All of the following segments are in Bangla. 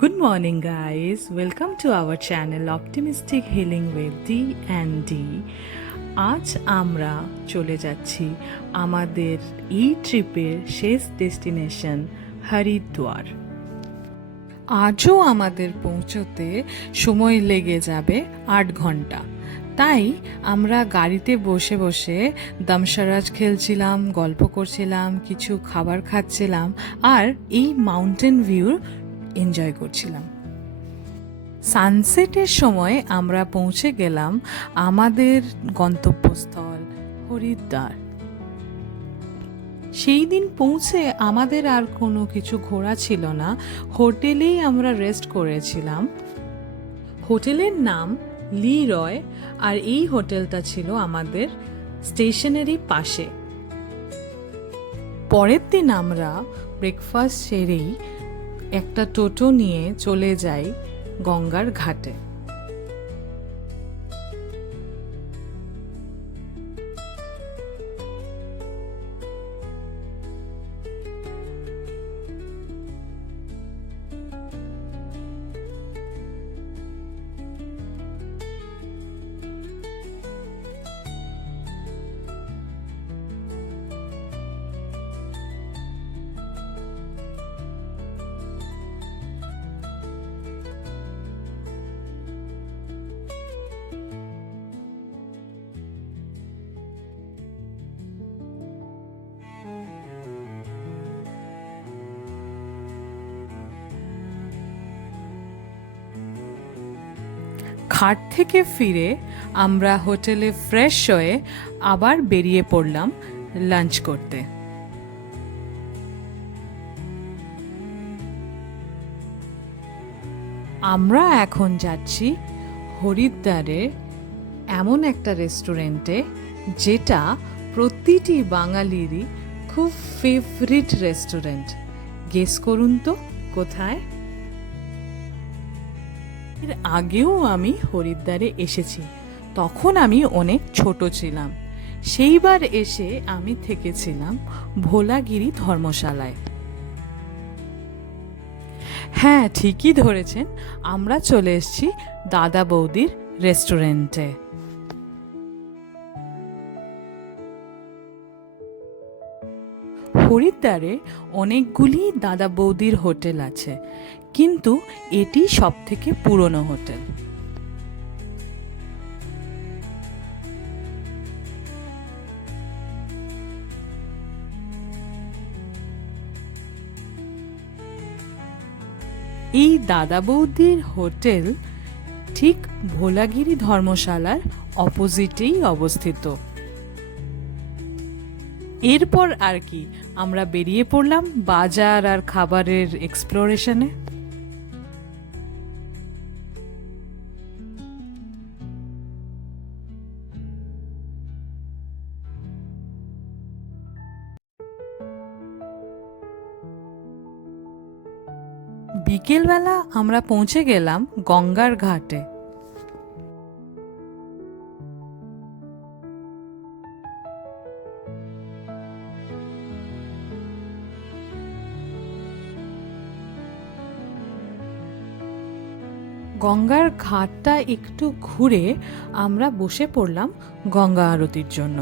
Good morning, guys. Welcome to our channel Optimistic Healing with D&D. আজ আমরা চলে যাচ্ছি আমাদের এই ট্রিপের শেষ ডেস্টিনেশন হরিদ্বার। আজও আমাদের পৌঁছতে সময় লেগে যাবে ৮ ঘন্টা। তাই আমরা গাড়িতে বসে বসে দমসরাজ খেলছিলাম, গল্প করছিলাম, কিছু খাবার খাচ্ছিলাম আর এই মাউন্টেন ভিউর এনজয় করছিলাম। সানসেটের সময় আমরা পৌঁছে গেলাম আমাদের গন্তব্যস্থল হরিদ্বার। সেই দিন পৌঁছে আমাদের আর কোনো কিছু ঘোরা ছিল না, হোটেলেই আমরা রেস্ট করেছিলাম। হোটেলের নাম লিরয়, আর এই হোটেলটা ছিল আমাদের স্টেশনেরই পাশে। পরের দিন আমরা ব্রেকফাস্ট সেরেই একটা টোটো নিয়ে চলে যাই গঙ্গার ঘাটে। ঘাট থেকে ফিরে আমরা হোটেলে ফ্রেশ হয়ে আবার বেরিয়ে পড়লাম লাঞ্চ করতে। আমরা এখন যাচ্ছি হরিদ্বারে এমন একটা রেস্টুরেন্টে, যেটা প্রতিটি বাঙালিরই খুব ফেভারিট রেস্টুরেন্ট। গেস করুন তো কোথায়? এর আগেও আমি হরিদ্বারে এসেছি, তখন আমি অনেক ছোট ছিলাম। সেইবার এসে আমি থেকেছিলাম ভোলাগিরি ধর্মশালায়। হ্যাঁ, ঠিকই ধরেছেন, আমরা চলে এসেছি দাদা বৌদির রেস্টুরেন্টে। হরিদ্বারে অনেকগুলি দাদা বৌদির হোটেল আছে, কিন্তু এটি সবথেকে পুরনো হোটেল। এই দাদা বৌদির হোটেল ঠিক ভোলাগিরি ধর্মশালার অপোজিটেই অবস্থিত। এরপর আর কি, আমরা বেরিয়ে পড়লাম বাজার আর খাবারের এক্সপ্লোরেশনে। বিকেলবেলা আমরা পৌঁছে গেলাম গঙ্গার ঘাটে। গঙ্গার ঘাটটা একটু ঘুরে আমরা বসে পড়লাম গঙ্গা আরতির জন্য।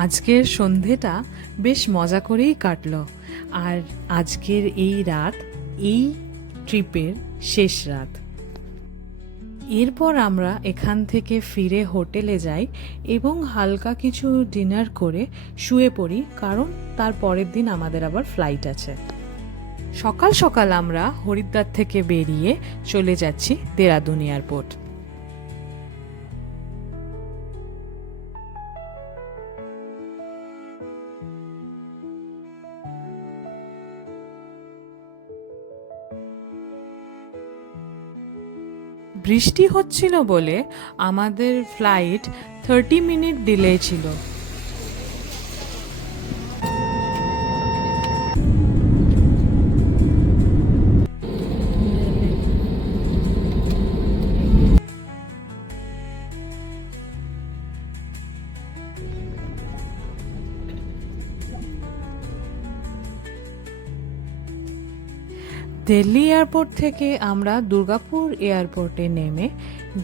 আজকের সন্ধেটা বেশ মজা করেই কাটলো। আর আজকের এই রাত এই ট্রিপের শেষ রাত। এরপর আমরা এখান থেকে ফিরে হোটেলে যাই এবং হালকা কিছু ডিনার করে শুয়ে পড়ি, কারণ তার পরের দিন আমাদের আবার ফ্লাইট আছে। সকাল সকাল আমরা হরিদ্বার থেকে বেরিয়ে চলে যাচ্ছি দেরাদুন এয়ারপোর্ট। বৃষ্টি হচ্ছিল বলে আমাদের ফ্লাইট 30 মিনিট ডিলে ছিল। দিল্লি এয়ারপোর্ট থেকে আমরা দুর্গাপুর এয়ারপোর্টে নেমে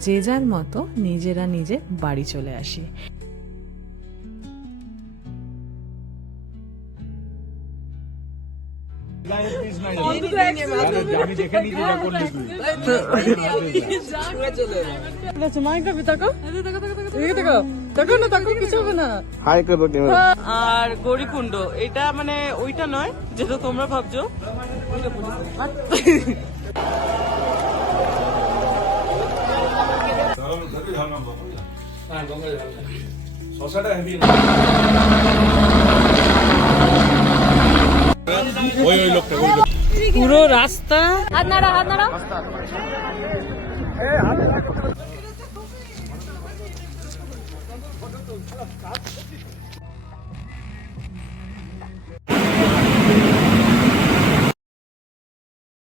যে যার মতো নিজেরা নিজে বাড়ি চলে আসি। আর গৌরীকুণ্ড এটা মানে ওইটা নয় যেটা তোমরা ভাবছো। পুরো রাস্তা